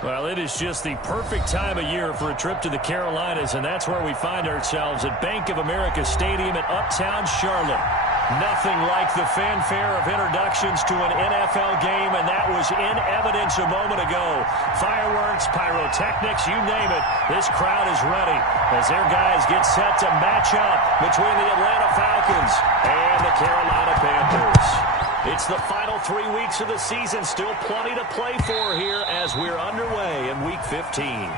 Well, it is just the perfect time of year for a trip to the Carolinas, and that's where we find ourselves at Bank of America Stadium in Uptown Charlotte. Nothing like the fanfare of introductions to an NFL game, and that was in evidence a moment ago. Fireworks, pyrotechnics, you name it. This crowd is ready as their guys get set to match up between the Atlanta Falcons and the Carolina Panthers. It's the final 3 weeks of the season. Still plenty to play for here as we're underway in Week 15.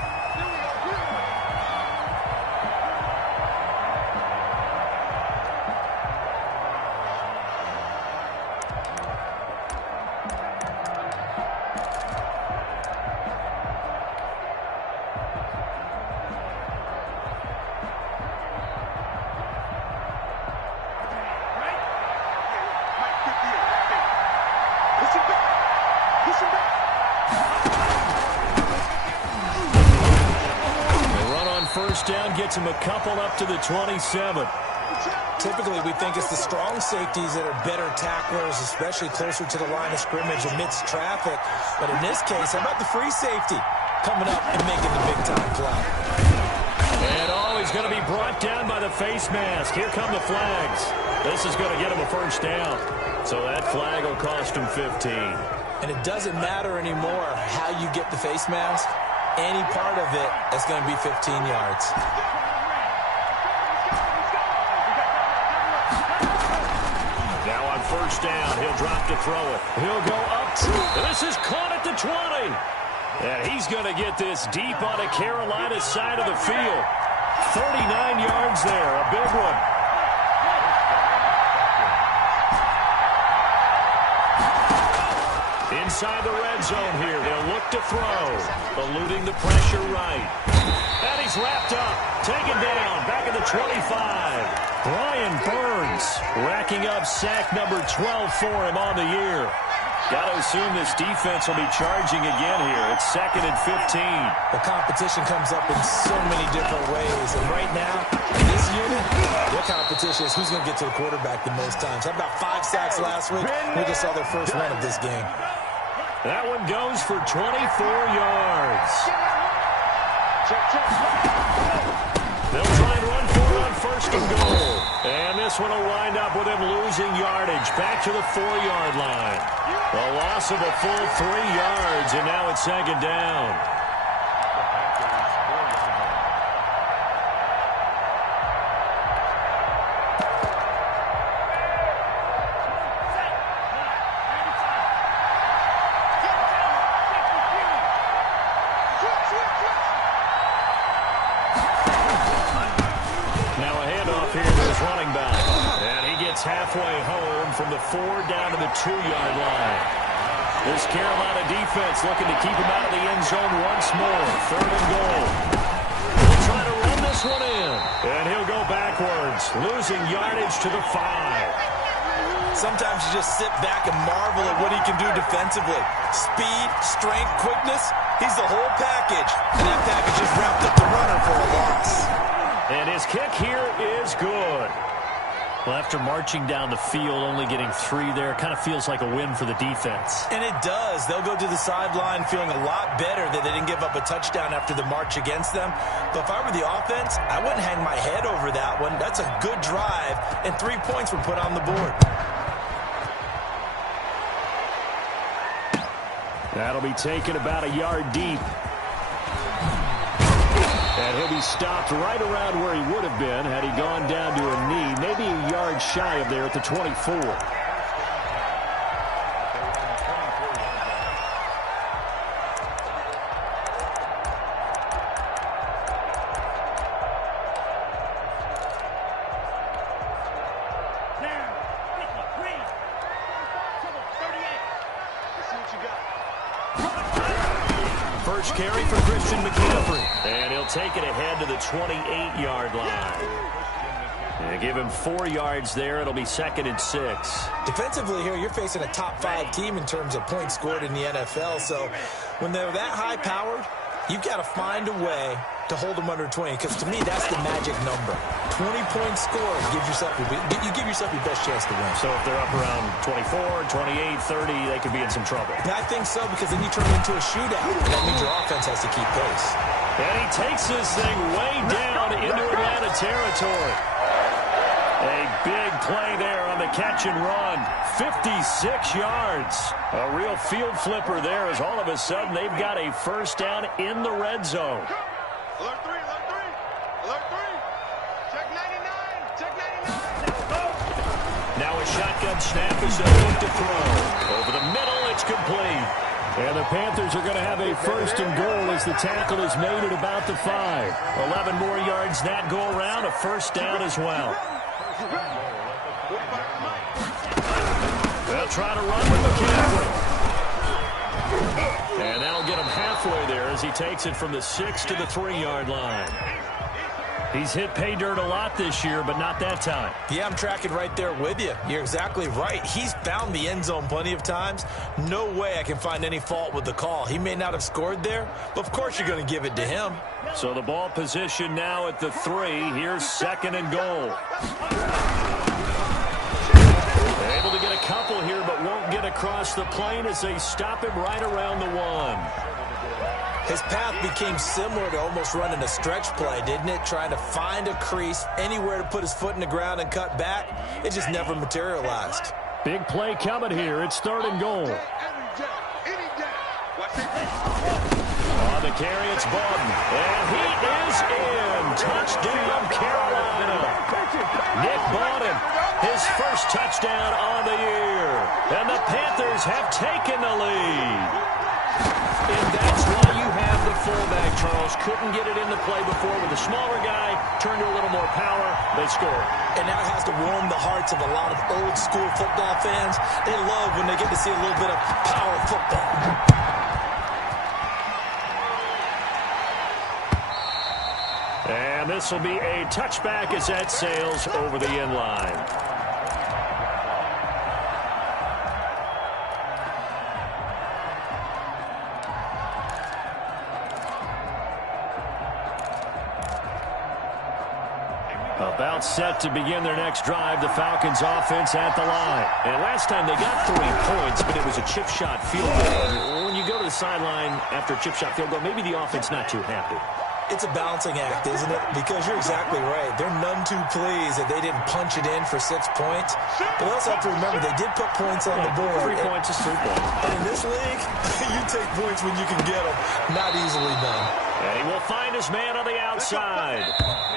First down gets him a couple up to the 27. Typically, we think it's the strong safeties that are better tacklers, especially closer to the line of scrimmage amidst traffic. But in this case, how about the free safety coming up and making the big-time play? And he's going to be brought down by the face mask. Here come the flags. This is going to get him a first down. So that flag will cost him 15. And it doesn't matter anymore how you get the face mask. Any part of it is going to be 15 yards. Now on first down, he'll drop to throw it. He'll go up. This is caught at the 20. And he's going to get this deep on the Carolina side of the field. 39 yards there, a big one. Inside the red zone here, they'll look to throw. Eluding the pressure right. And he's wrapped up. Taken down. Back at the 25. Brian Burns racking up sack number 12 for him on the year. Got to assume this defense will be charging again here. It's 2nd and 15. The competition comes up in so many different ways. And right now, in this unit, their competition is who's going to get to the quarterback the most times. How about 5 sacks last week? We just saw their first one of this game. That one goes for 24 yards. They'll try and run for it on 1st and goal. And this one will wind up with him losing yardage back to the 4-yard line. A loss of a full 3 yards, and now it's 2nd down. Halfway home from the 4 down to the 2-yard line. This Carolina defense looking to keep him out of the end zone once more. 3rd and goal. He'll try to run this one in. And he'll go backwards, losing yardage to the 5. Sometimes you just sit back and marvel at what he can do defensively. Speed, strength, quickness. He's the whole package. And that package just wrapped up the runner for a loss. And his kick here is good. Well, after marching down the field, only getting 3 there, kind of feels like a win for the defense. And it does. They'll go to the sideline feeling a lot better that they didn't give up a touchdown after the march against them. But if I were the offense, I wouldn't hang my head over that one. That's a good drive, and 3 points were put on the board. That'll be taken about a yard deep. And he'll be stopped right around where he would have been had he gone down to a knee, maybe a yard shy of there at the 24. First carry for Christian McCaffrey. And he'll take it ahead to the 28-yard line. And give him 4 yards there. It'll be 2nd and 6. Defensively here, you're facing a top 5 team in terms of points scored in the NFL. So when they're that high-powered, you've got to find a way to hold them under 20, because to me, that's the magic number. 20-point score gives yourself you give yourself your best chance to win. So if they're up around 24, 28, 30, they could be in some trouble. Yeah, I think so, because then you turn it into a shootout, and that means your offense has to keep pace. And he takes this thing way down into Atlanta territory. A big play there on the catch and run. 56 yards. A real field flipper there, as all of a sudden they've got a first down in the red zone. Alert 3, alert 3, alert 3. Check 99, check 99. Now a shotgun snap as they look to throw. Over the middle, it's complete. And the Panthers are going to have a first and goal as the tackle is made at about the 5. 11 more yards that go around, a first down as well. They'll try to run with McCaffrey. And that'll get him halfway there as he takes it from the 6 to the 3-yard line. He's hit pay dirt a lot this year, but not that time. Yeah, I'm tracking right there with you. You're exactly right. He's found the end zone plenty of times. No way I can find any fault with the call. He may not have scored there, but of course you're going to give it to him. So the ball position now at the 3. Here's second and goal. They're able to get a couple here, but won't get across the plane as they stop him right around the 1. His path became similar to almost running a stretch play, didn't it? Trying to find a crease, anywhere to put his foot in the ground and cut back. It just never materialized. Big play coming here. It's third and goal. On the carry, it's Bowden. And he is in. Touchdown, Carolina. Nick Bowden, his first touchdown on the year. And the Panthers have taken the lead. And that's why you have the fullback, Charles. Couldn't get it into play before with a smaller guy. Turned to a little more power. They scored. And that has to warm the hearts of a lot of old-school football fans. They love when they get to see a little bit of power football. And this will be a touchback as that sails over the end line. About set to begin their next drive, the Falcons offense at the line. And last time they got 3 points, but it was a chip shot field goal. When you go to the sideline after a chip shot field goal, maybe the offense not too happy. It's a balancing act, isn't it? Because you're exactly right. They're none too pleased that they didn't punch it in for 6 points. But they also have to remember they did put points on the board. 3 points is 3 points. And in this league, you take points when you can get them. Not easily done. And he will find his man on the outside.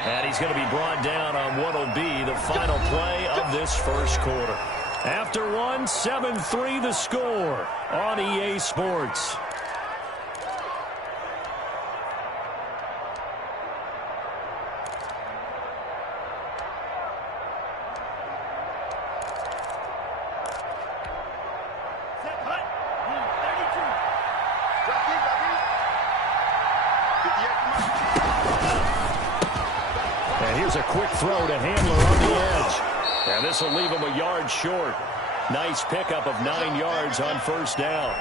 And he's going to be brought down on what will be the final play of this first quarter. After 1, 7-3 the score on EA Sports. Here's a quick throw to Handler on the edge. And this will leave him a yard short. Nice pickup of 9 yards on first down.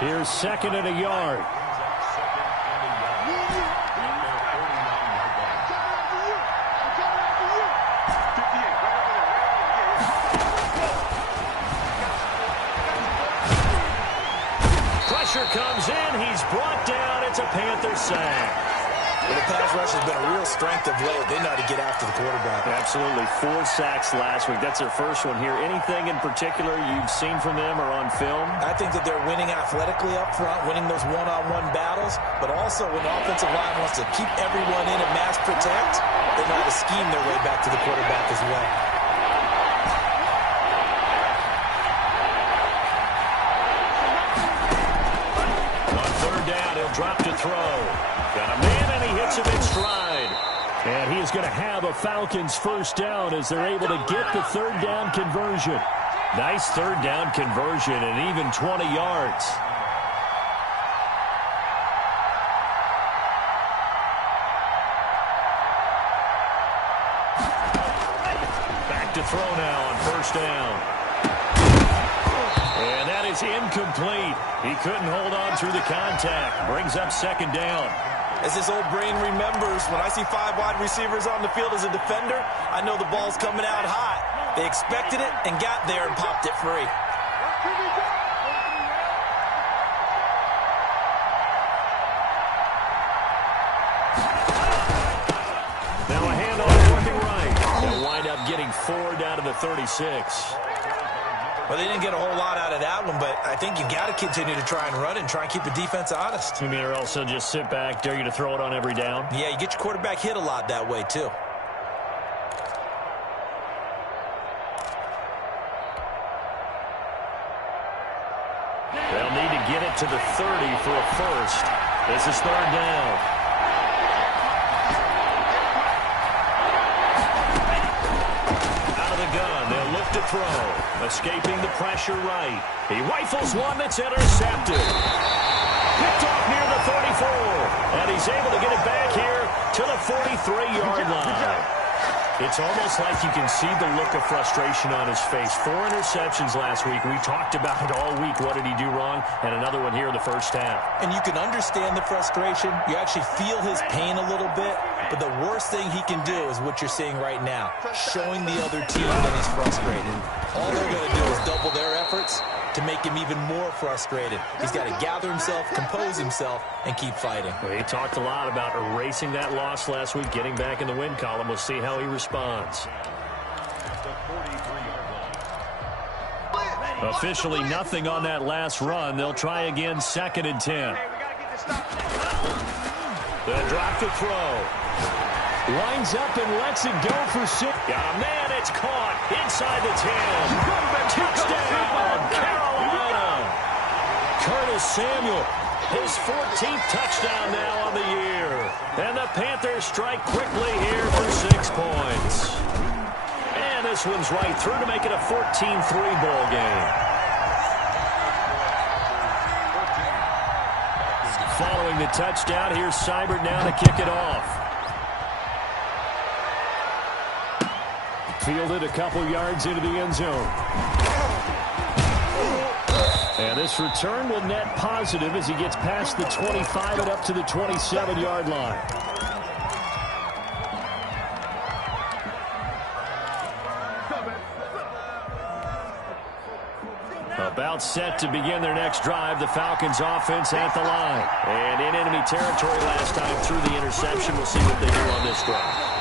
Here's second and a yard. Pressure comes in. He's brought down. It's a Panther sack. Well, the pass rush has been a real strength of late. They know how to get after the quarterback. Absolutely. 4 sacks last week. That's their first one here. Anything in particular you've seen from them or on film? I think that they're winning athletically up front, winning those one-on-one battles, but also when the offensive line wants to keep everyone in and mass protect, they know how to scheme their way back to the quarterback as well. On third down, he'll drop to throw. Got a man, and he hits him in stride. And he is going to have a Falcons first down as they're able to get the third down conversion. Nice third down conversion and even 20 yards. Back to throw now on first down. And that is incomplete. He couldn't hold on through the contact. Brings up second down. As this old brain remembers, when I see 5 wide receivers on the field as a defender, I know the ball's coming out hot. They expected it and got there and popped it free. Now a handoff working right. They'll wind up getting 4 down to the 36. Well, they didn't get a whole lot out of that one, but I think you got to continue to try and run and try and keep the defense honest. You mean or also just sit back, dare you to throw it on every down? Yeah, you get your quarterback hit a lot that way, too. They'll need to get it to the 30 for a first. This is 3rd down. Out of the gun, they'll look to throw. Escaping the pressure right. He rifles one that's intercepted. Picked off near the 34. And he's able to get it back here to the 43-yard line. It's almost like you can see the look of frustration on his face. 4 interceptions last week. We talked about it all week. What did he do wrong? And another one here in the first half. And you can understand the frustration. You actually feel his pain a little bit. But the worst thing he can do is what you're seeing right now, showing the other team that he's frustrated. All they're going to do is double their efforts to make him even more frustrated. He's got to gather himself, compose himself, and keep fighting. Well, he talked a lot about erasing that loss last week, getting back in the win column. We'll see how he responds. Officially nothing on that last run. They'll try again, 2nd and 10. The drop to throw. Winds up and lets it go for 6. Got a man, it's caught inside the 10. Touchdown, Carolina. Curtis Samuel, his 14th touchdown now on the year. And the Panthers strike quickly here for 6 points. And this one's right through to make it a 14-3 ball game. Following the touchdown, here's Seibert now to kick it off. Fielded a couple yards into the end zone. And this return will net positive as he gets past the 25 and up to the 27-yard line. About set to begin their next drive. The Falcons offense at the line. And in enemy territory last time through the interception. We'll see what they do on this drive.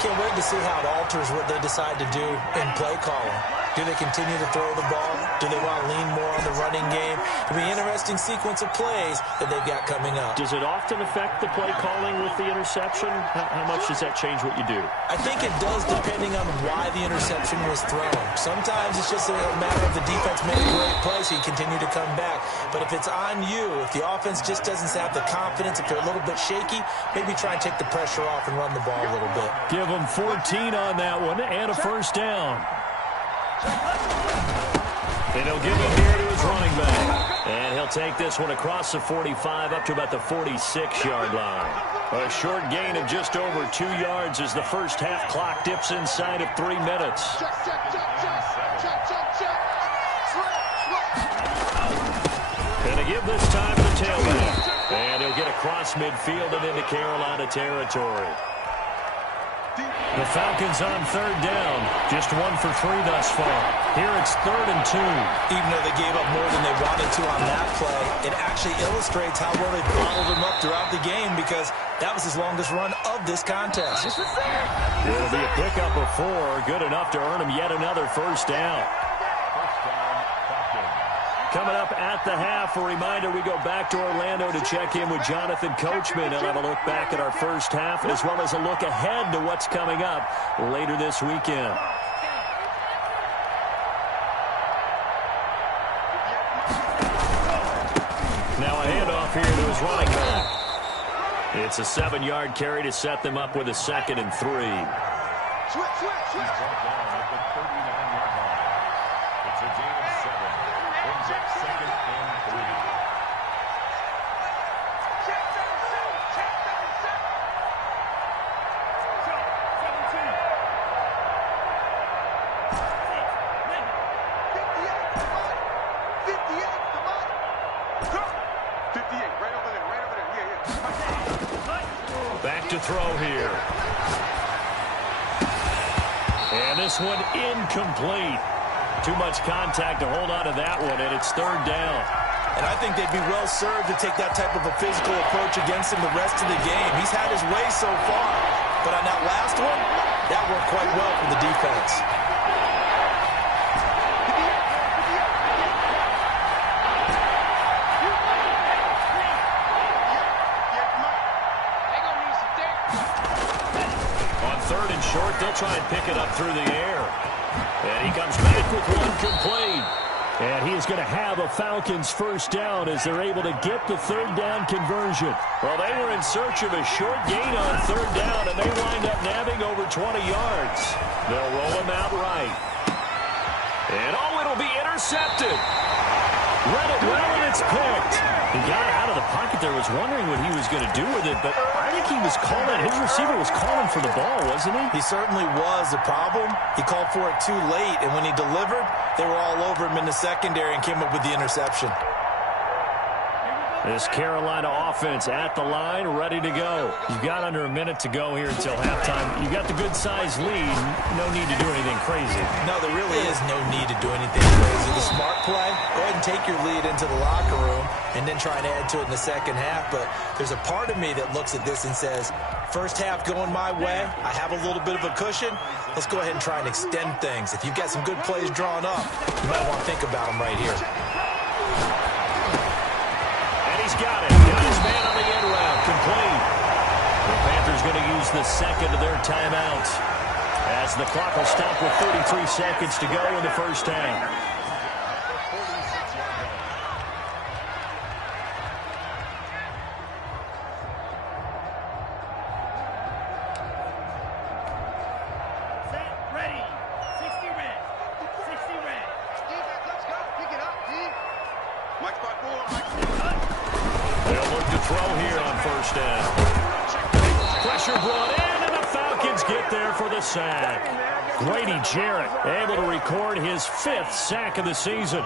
Can't wait to see how it alters what they decide to do in play calling. Do they continue to throw the ball? Do they want to lean more on the running game? It'll be an interesting sequence of plays that they've got coming up. Does it often affect the play calling with the interception? How much does that change what you do? I think it does depending on why the interception was thrown. Sometimes it's just a matter of the defense made a great play, so you continue to come back. But if it's on you, if the offense just doesn't have the confidence, if they're a little bit shaky, maybe try and take the pressure off and run the ball a little bit. Give them 14 on that one and a first down. And he'll give it here to his running back. And he'll take this one across the 45 up to about the 46-yard line. A short gain of just over 2 yards as the first half clock dips inside of 3 minutes. And to give this time to the tailback. And he'll get across midfield and into Carolina territory. The Falcons on 3rd down. Just 1 for 3 thus far. Here it's 3rd and 2. Even though they gave up more than they wanted to on that play, it actually illustrates how well they bottled them up throughout the game because that was his longest run of this contest. It'll be a pickup of 4. Good enough to earn him yet another first down. Coming up at the half, a reminder, we go back to Orlando to check in with Jonathan Coachman and have a look back at our first half as well as a look ahead to what's coming up later this weekend. Now a handoff here to his running back. It's a 7-yard carry to set them up with a 2nd and 3. Switch. It's a gain of 7. Brings up 2nd and 3. Check 7. Right over there. Yeah. Back to throw here. And this one incomplete. Too much contact to hold on to that one, and it's third down. And I think they'd be well served to take that type of a physical approach against him the rest of the game. He's had his way so far, but on that last one, that worked quite well for the defense. On third and short, they'll try and pick it up through the air. And he comes back with one complete. And he is going to have a Falcons first down as they're able to get the third down conversion. Well, they were in search of a short gain on third down, and they wind up nabbing over 20 yards. They'll roll him out right. And, oh, it'll be intercepted. Read it well, and it's picked. He got out of the pocket there, was wondering what he was going to do with it, but I think he was calling. His receiver was calling for the ball, wasn't he? He certainly was. The problem, he called for it too late, and when he delivered, they were all over him in the secondary and came up with the interception. This Carolina offense at the line, ready to go. You've got under a minute to go here until halftime. You've got the good-sized lead. No need to do anything crazy. No, there really is no need to do anything crazy. The smart play, go ahead and take your lead into the locker room and then try and add to it in the second half. But there's a part of me that looks at this and says, first half going my way, I have a little bit of a cushion. Let's go ahead and try and extend things. If you've got some good plays drawn up, you might want to think about them right here. He's got it. Got his man on the end route. Complete. The Panthers going to use the second of their timeouts as the clock will stop with 33 seconds to go in the first half. Jarrett able to record his 5th sack of the season.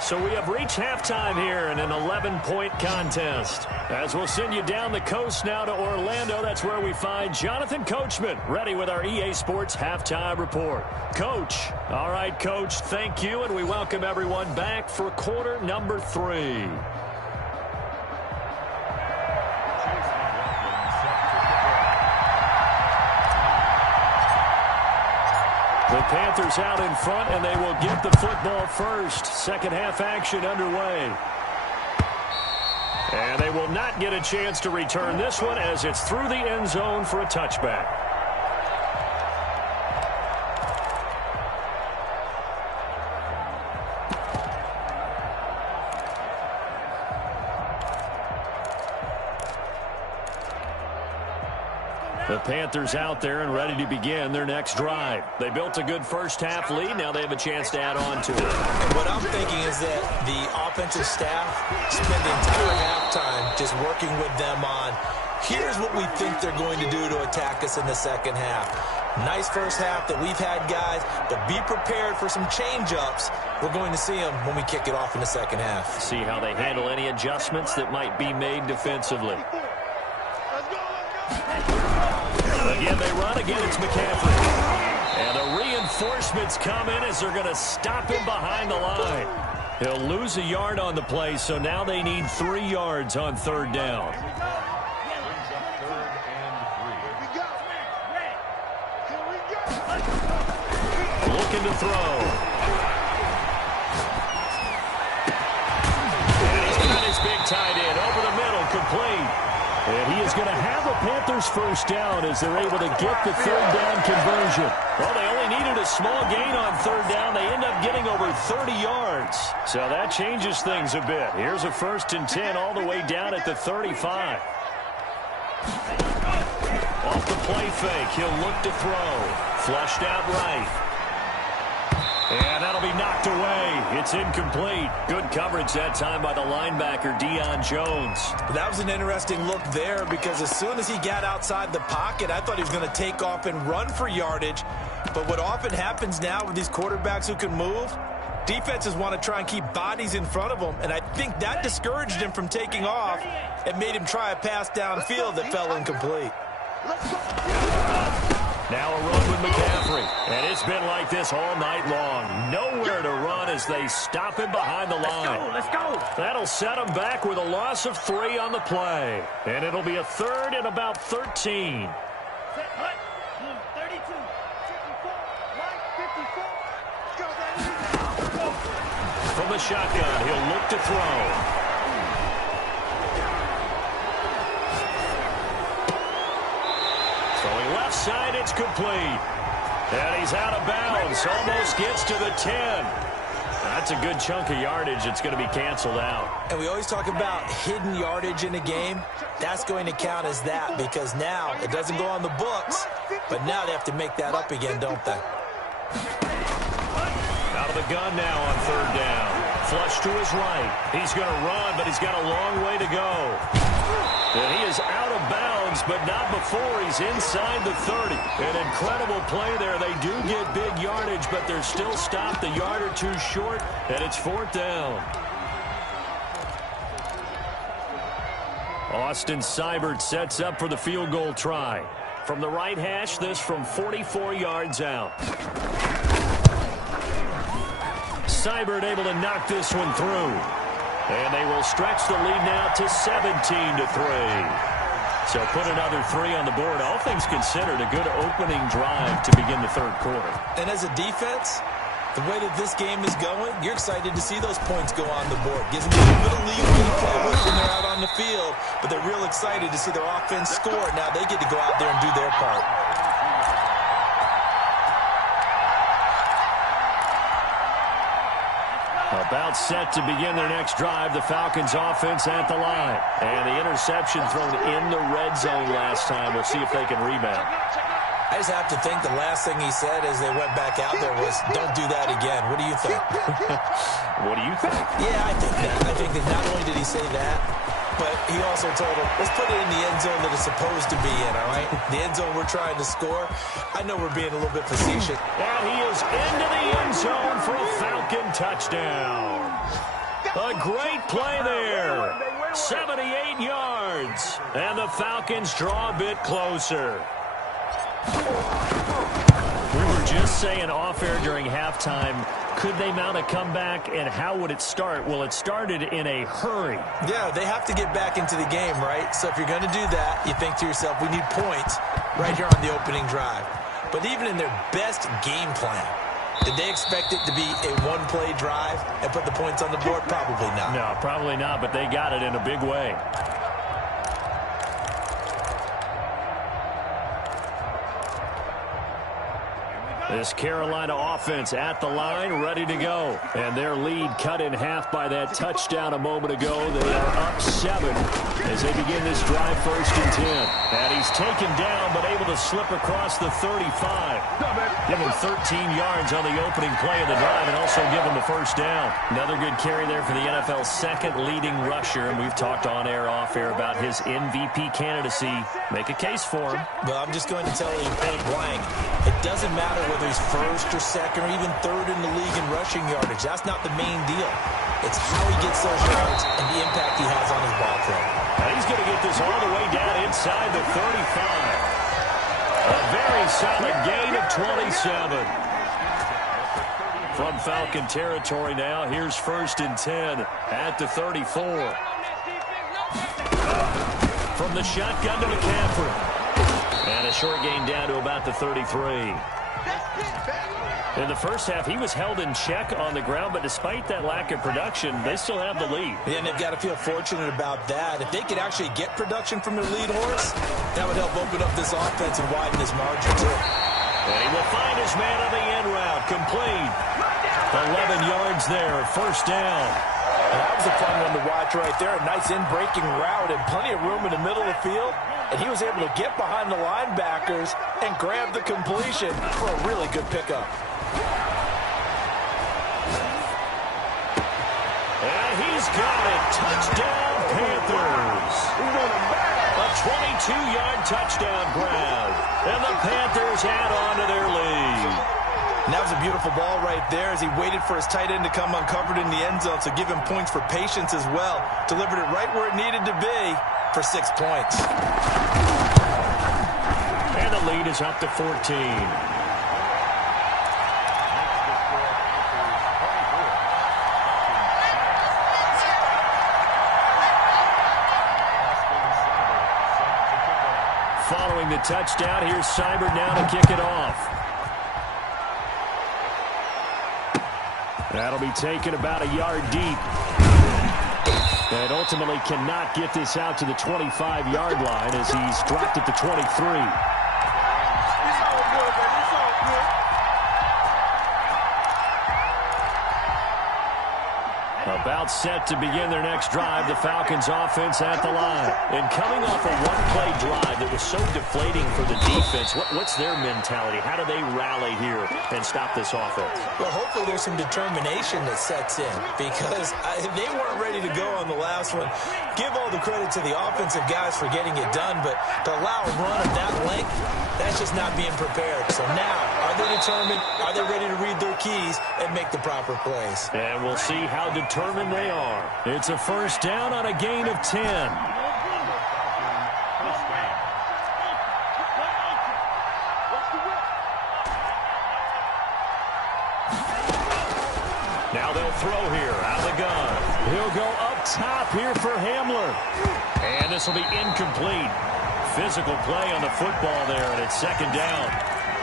So we have reached halftime here in an 11-point contest. As we'll send you down the coast now to Orlando, that's where we find Jonathan Coachman, ready with our EA Sports Halftime Report. Coach. All right, Coach, thank you, and we welcome everyone back for quarter number 3. The Panthers out in front, and they will get the football first. Second half action underway. And they will not get a chance to return this one as it's through the end zone for a touchback. The Panthers out there and ready to begin their next drive. They built a good first half lead. Now they have a chance to add on to it. And what I'm thinking is that the offensive staff spend the entire halftime just working with them on, here's what we think they're going to do to attack us in the second half. Nice first half that we've had, guys, but be prepared for some change-ups. We're going to see them when we kick it off in the second half. See how they handle any adjustments that might be made defensively. Again, they run. Again, it's McCaffrey. And the reinforcements come in as they're going to stop him behind the line. He'll lose a yard on the play, so now they need 3 yards on third down. Looking to throw. And he's got his big tight end over the middle, complete. And he is going to have a Panthers first down as they're able to get the third down conversion. Well, they only needed a small gain on third down. They end up getting over 30 yards. So that changes things a bit. Here's a 1st and 10 all the way down at the 35. Off the play fake, he'll look to throw. Flushed out right. And that'll be knocked away. It's incomplete. Good coverage that time by the linebacker, Deion Jones. That was an interesting look there because as soon as he got outside the pocket, I thought he was going to take off and run for yardage. But what often happens now with these quarterbacks who can move, Defenses want to try and keep bodies in front of him, and I think that discouraged him from taking off and made him try a pass downfield that fell incomplete. Now a run with McCaffrey, and it's been like this all night long. Nowhere to run as they stop him behind the line. Let's go. That'll set him back with a loss of 3 on the play, and it'll be a 3rd and about 13. From the shotgun, he'll look to throw. Throwing left side, it's complete. And he's out of bounds, almost gets to the 10. That's a good chunk of yardage. It's going to be canceled out. And we always talk about hidden yardage in a game. That's going to count as that because now it doesn't go on the books, but now they have to make that up again, don't they? Out of the gun now on 3rd down. Flush to his right. He's going to run, but he's got a long way to go. And he is out of bounds, but not before he's inside the 30. An incredible play there. They do get big yardage, but they're still stopped a yard or two short, and it's 4th down. Austin Seibert sets up for the field goal try. From the right hash, this from 44 yards out. Seibert able to knock this one through. And they will stretch the lead now to 17-3. So put another 3 on the board. All things considered, a good opening drive to begin the 3rd quarter. And as a defense, the way that this game is going, you're excited to see those points go on the board. Gives them a little bit of leeway to play with when they're out on the field, but they're real excited to see their offense score. Now they get to go out there and do their part. About set to begin their next drive. The Falcons offense at the line. And the interception thrown in the red zone last time. We'll see if they can rebound. I just have to think the last thing he said as they went back out there was, don't do that again. What do you think? What do you think? Yeah, I think that. I think that not only did he say that, but he also told him, let's put it in the end zone that it's supposed to be in, all right? The end zone we're trying to score. I know we're being a little bit facetious. And he is into the end zone for a Falcon touchdown. A great play there. 78 yards. And the Falcons draw a bit closer. We were just saying off-air during halftime, could they mount a comeback, and how would it start? Well, it started in a hurry. Yeah, they have to get back into the game, right? So if you're going to do that, you think to yourself, we need points right here on the opening drive. But even in their best game plan, did they expect it to be a one-play drive and put the points on the board? Probably not. No, probably not, but they got it in a big way. This Carolina offense at the line, ready to go. And their lead cut in half by that touchdown a moment ago. They are up 7 as they begin this drive 1st and 10. And he's taken down but able to slip across the 35. Give him 13 yards on the opening play of the drive and also give him the 1st down. Another good carry there for the NFL's 2nd leading rusher. And we've talked on air, off air about his MVP candidacy. Make a case for him. Well, I'm just going to tell you point blank. It doesn't matter whether he's 1st or 2nd or even 3rd in the league in rushing yardage. That's not the main deal. It's how he gets those yards and the impact he has on his ball club. Now he's going to get this all the way down inside the 35. A very solid gain of 27. From Falcon territory now, here's 1st and 10 at the 34. From the shotgun to McCaffrey. And a short gain down to about the 33. In the first half, he was held in check on the ground, but despite that lack of production, they still have the lead. Yeah, and they've got to feel fortunate about that. If they could actually get production from their lead horse, that would help open up this offense and widen this margin, too. And he will find his man on the end route. Complete. 11 yards there. 1st down. That was a fun one to watch right there. A nice in-breaking route and plenty of room in the middle of the field. And he was able to get behind the linebackers and grab the completion for a really good pickup. And he's got it. Touchdown, Panthers. A 22-yard touchdown grab. And the Panthers add on to their lead. And that was a beautiful ball right there as he waited for his tight end to come uncovered in the end zone, so give him points for patience as well. Delivered it right where it needed to be for 6 points. And the lead is up to 14. Following the touchdown, here's Seibert now to kick it off. That'll be taken about a yard deep. And ultimately cannot get this out to the 25-yard line as he's dropped at the 23. About set to begin their next drive, the Falcons offense at the line. And coming off a one-play drive that was so deflating for the defense, what's their mentality? How do they rally here and stop this offense? Well, hopefully there's some determination that sets in because they weren't ready to go on the last one. Give all the credit to the offensive guys for getting it done, but to allow a run of that length, that's just not being prepared. So now, are they determined? Are they ready to read their keys and make the proper plays? And we'll see how determined they are. It's a first down on a gain of 10. Now they'll throw here out of the gun. He'll go up top here for Hamler. And this will be incomplete. Physical play on the football there, and it's second down.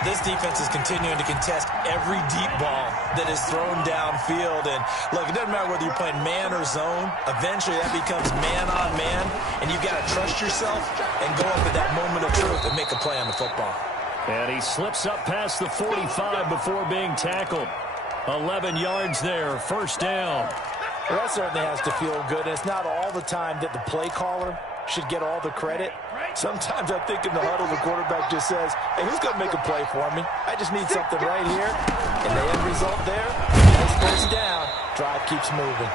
This defense is continuing to contest every deep ball that is thrown downfield. And, look, it doesn't matter whether you're playing man or zone. Eventually, that becomes man-on-man, and you've got to trust yourself and go up at that moment of truth and make a play on the football. And he slips up past the 45 before being tackled. 11 yards there, first down. Well, that certainly has to feel good. And it's not all the time that the play caller should get all the credit. Sometimes I think in the huddle, the quarterback just says, hey, who's going to make a play for me? I just need something right here. And the end result there, nice first down. Drive keeps moving.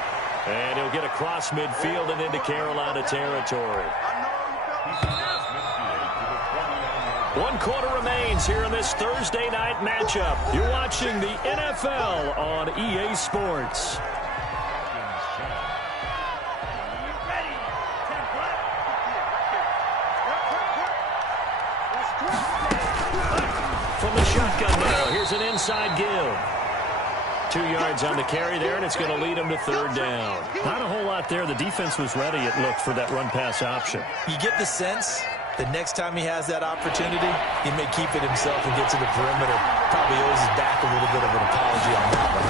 And he'll get across midfield and into Carolina territory. 1 quarter remains here in this Thursday night matchup. You're watching the NFL on EA Sports. From the shotgun now, here's an inside give. 2 yards on the carry there, and it's going to lead him to third down. Not a whole lot there. The defense was ready, it looked, for that run-pass option. You get the sense that next time he has that opportunity, he may keep it himself and get to the perimeter. Probably owes his back a little bit of an apology on that one.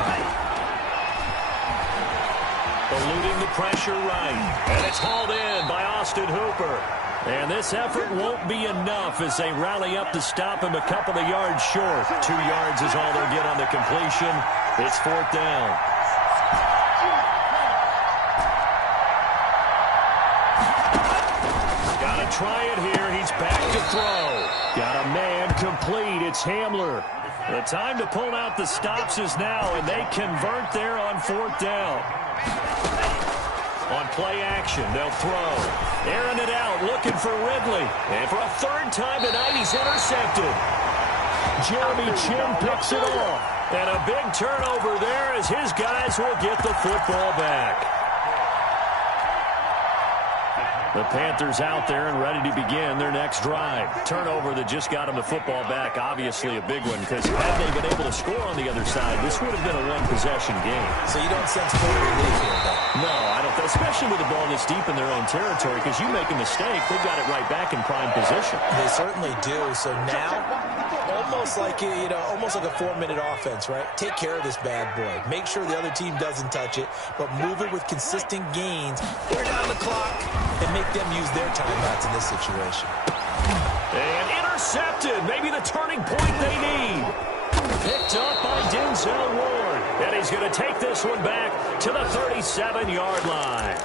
Eluding the pressure right. And it's hauled in by Austin Hooper. And this effort won't be enough as they rally up to stop him a couple of yards short. 2 yards is all they'll get on the completion. It's fourth down. Gotta try it here. He's back to throw. Got a man complete. It's Hamler. The time to pull out the stops is now, and they convert there on fourth down. On play action, they'll throw. Airing it out, looking for Ridley. And for a third time tonight, he's intercepted. Jeremy Chin picks it off. And a big turnover there as his guys will get the football back. The Panthers out there and ready to begin their next drive. Turnover that just got them the football back, obviously a big one, because had they been able to score on the other side, this would have been a one-possession game. So you don't sense full relief here, though? No, I don't, especially with the ball this deep in their own territory, because you make a mistake, they've got it right back in prime position. They certainly do. So now, almost like almost like a 4-minute offense, right? Take care of this bad boy. Make sure the other team doesn't touch it, but move it with consistent gains. Wear down the clock and make them use their timeouts in this situation. And intercepted. Maybe the turning point they need. Picked up by Denzel Ward. And he's going to take this one back to the 37-yard line.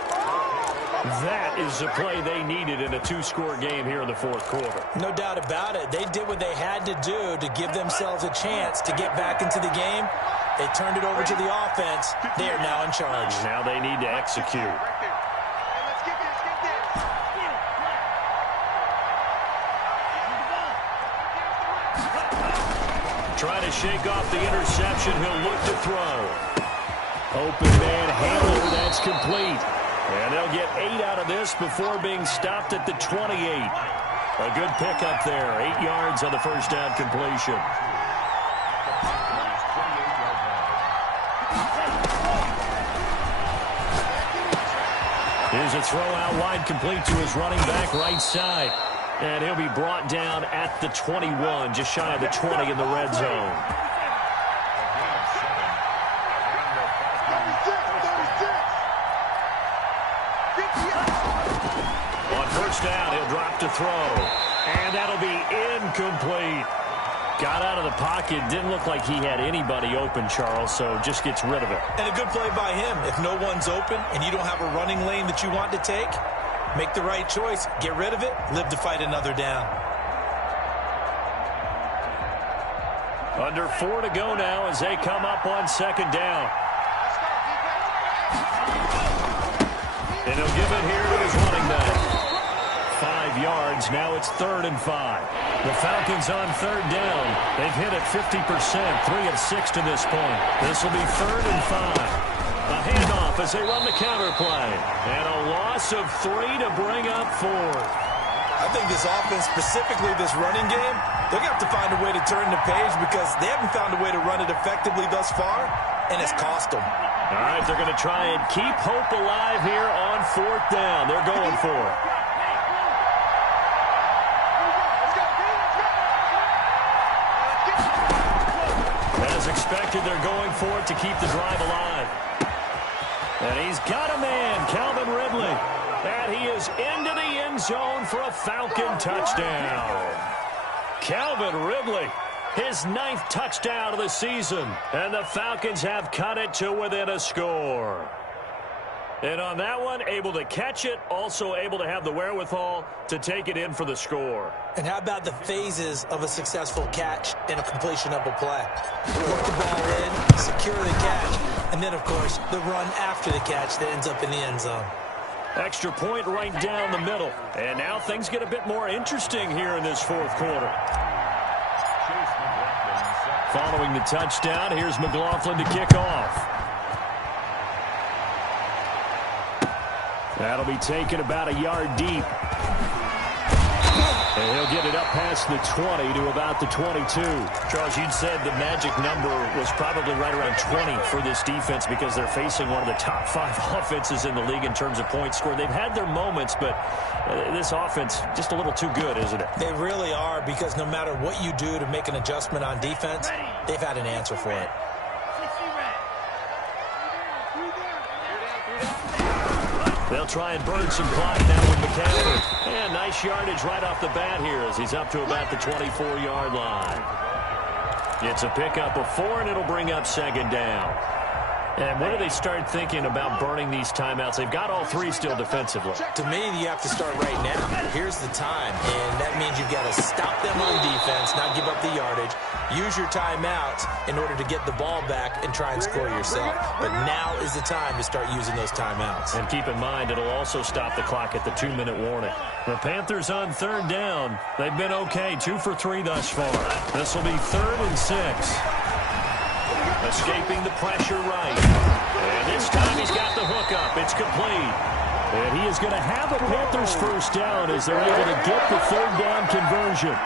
That is the play they needed in a 2-score game here in the fourth quarter. No doubt about it. They did what they had to do to give themselves a chance to get back into the game. They turned it over to the offense. They are now in charge. Now they need to execute. Trying to shake off the interception. He'll look to throw. Open man handler. That's complete. And they'll get 8 out of this before being stopped at the 28. A good pickup there. 8 yards on the first down completion. Here's a throw out wide, complete to his running back right side. And he'll be brought down at the 21, just shy of the 20 in the red zone. On first down, he'll drop to throw. And that'll be incomplete. Got out of the pocket. Didn't look like he had anybody open, Charles, so just gets rid of it. And a good play by him. If no one's open and you don't have a running lane that you want to take, make the right choice. Get rid of it. Live to fight another down. Under 4 to go now as they come up on second down. And he'll give it here to his running back. 5 yards. Now it's 3rd and 5. The Falcons on third down. They've hit it 50%, 3 of 6 to this point. This will be 3rd and 5. A handoff as they run the counter play. And a loss of 3 to bring up 4. I think this offense, specifically this running game, they're going to have to find a way to turn the page because they haven't found a way to run it effectively thus far, and it's cost them. All right, they're going to try and keep hope alive here on 4th down. They're going for it. As expected, they're going for it to keep the drive alive. And he's got a man, Calvin Ridley. And he is into the end zone for a Falcon touchdown. Calvin Ridley, his 9th touchdown of the season. And the Falcons have cut it to within a score. And on that one, able to catch it, also able to have the wherewithal to take it in for the score. And how about the phases of a successful catch and a completion of a play? Work the ball in, secure the catch, and then, of course, the run after the catch that ends up in the end zone. Extra point right down the middle. And now things get a bit more interesting here in this 4th quarter. Following the touchdown, here's McLaughlin to kick off. That'll be taken about a yard deep. And he'll get it up past the 20 to about the 22. Charles, you'd said the magic number was probably right around 20 for this defense because they're facing one of the top 5 offenses in the league in terms of points scored. They've had their moments, but this offense just a little too good, isn't it? They really are, because no matter what you do to make an adjustment on defense, they've had an answer for it. They'll try and burn some clock now with McCaffrey. And nice yardage right off the bat here as he's up to about the 24-yard line. It's a pickup of 4, and it'll bring up second down. And when do they start thinking about burning these timeouts? They've got all 3 still defensively. To me, you have to start right now. Here's the time, and that means you've got to stop them on defense, not give up the yardage. Use your timeouts in order to get the ball back and try and score yourself. But now is the time to start using those timeouts. And keep in mind, it'll also stop the clock at the 2-minute warning. The Panthers on third down. They've been okay, 2 for 3 thus far. This will be 3rd and 6. Escaping the pressure right. And this time he's got the hook up. It's complete. And he is going to have a Panthers first down as they're able to get the 3rd down conversion.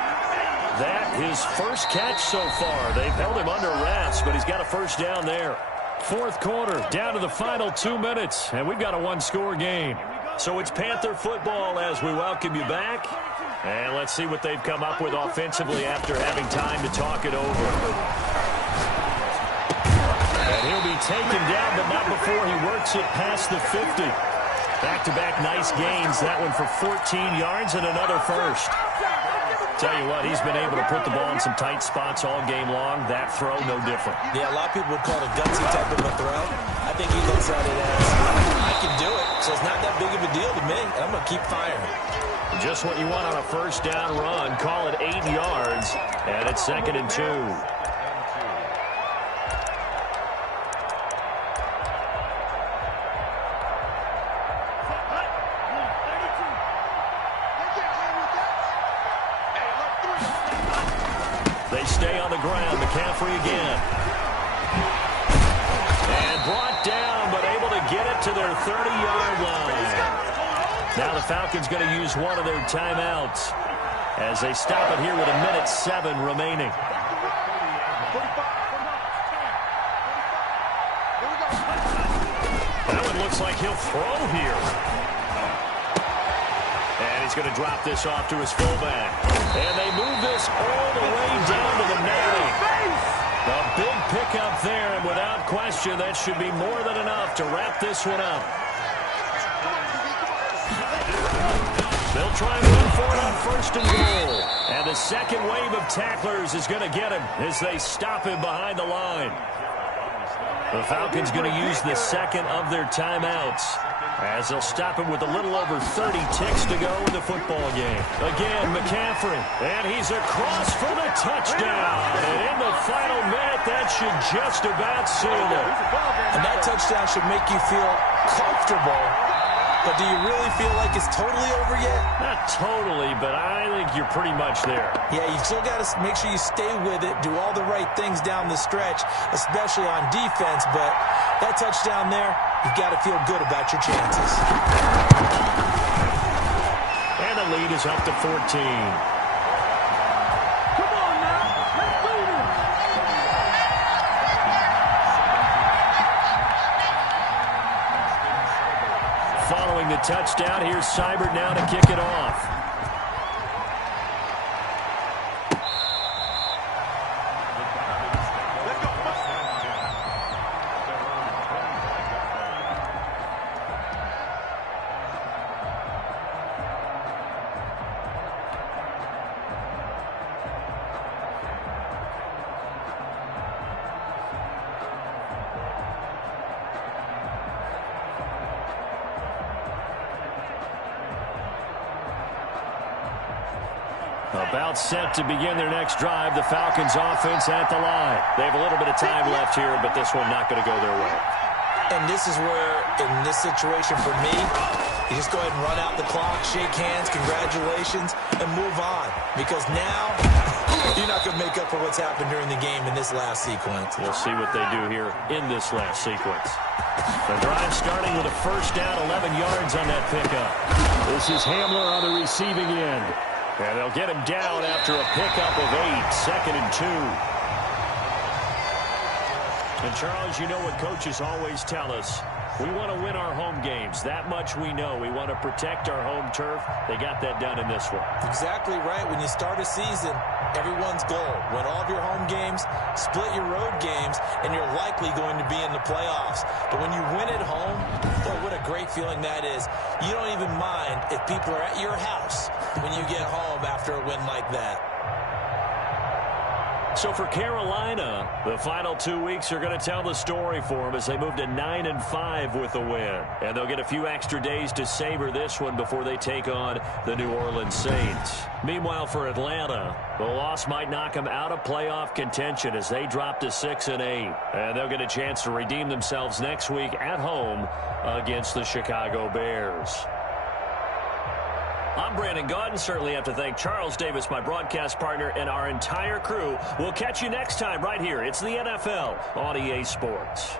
That his first catch so far. They've held him under wraps, but he's got a first down there. 4th quarter, down to the final 2 minutes, and we've got a 1-score game. So it's Panther football as we welcome you back. And let's see what they've come up with offensively after having time to talk it over. And he'll be taken down, but not before he works it past the 50. Back-to-back nice gains. That one for 14 yards and another first. Tell you what, he's been able to put the ball in some tight spots all game long. That throw, no different. Yeah, a lot of people would call it a gutsy type of a throw. I think he looks at it as, I can do it, so it's not that big of a deal to me. I'm going to keep firing. Just what you want on a first down run. Call it 8 yards, and it's 2nd and 2. They They stay on the ground. McCaffrey again. And brought down, but able to get it to their 30-yard line. Now the Falcons going to use one of their timeouts as they stop it here with 1:07 remaining. That one looks like he'll throw here. And he's going to drop this off to his fullback. And they move this all the way down to the 9. A big pickup there, and without question, that should be more than enough to wrap this one up. They'll try and run for it on 1st and goal. And the second wave of tacklers is going to get him as they stop him behind the line. The Falcons going to use the second of their timeouts as they'll stop him with a little over 30 ticks to go in the football game. Again, McCaffrey, and he's across for the touchdown. And in the final minute, that should just about seal it. And that touchdown should make you feel comfortable. But do you really feel like it's totally over yet? Not totally, but I think you're pretty much there. Yeah, you still got to make sure you stay with it, do all the right things down the stretch, especially on defense. But that touchdown there, you've got to feel good about your chances. And the lead is up to 14. Following the touchdown, here's Seibert now to kick it off. About set to begin their next drive. The Falcons offense at the line. They have a little bit of time left here, but this one not going to go their way. And this is where, in this situation for me, you just go ahead and run out the clock, shake hands, congratulations, and move on. Because now, you're not going to make up for what's happened during the game in this last sequence. We'll see what they do here in this last sequence. The drive starting with a first down, 11 yards on that pickup. This is Hamler on the receiving end. And they'll get him down after a pickup of 8, 2nd and 2. And, Charles, you know what coaches always tell us. We want to win our home games. That much we know. We want to protect our home turf. They got that done in this one. Exactly right. When you start a season, everyone's goal, win all of your home games, split your road games, and you're likely going to be in the playoffs. But when you win at home, boy, what a great feeling that is. You don't even mind if people are at your house when you get home after a win like that. So for Carolina, the final 2 weeks are going to tell the story for them as they move to 9-5 with a win. And they'll get a few extra days to savor this one before they take on the New Orleans Saints. Meanwhile, for Atlanta, the loss might knock them out of playoff contention as they drop to 6-8. And they'll get a chance to redeem themselves next week at home against the Chicago Bears. I'm Brandon Gaudin. Certainly have to thank Charles Davis, my broadcast partner, and our entire crew. We'll catch you next time right here. It's the NFL on EA Sports.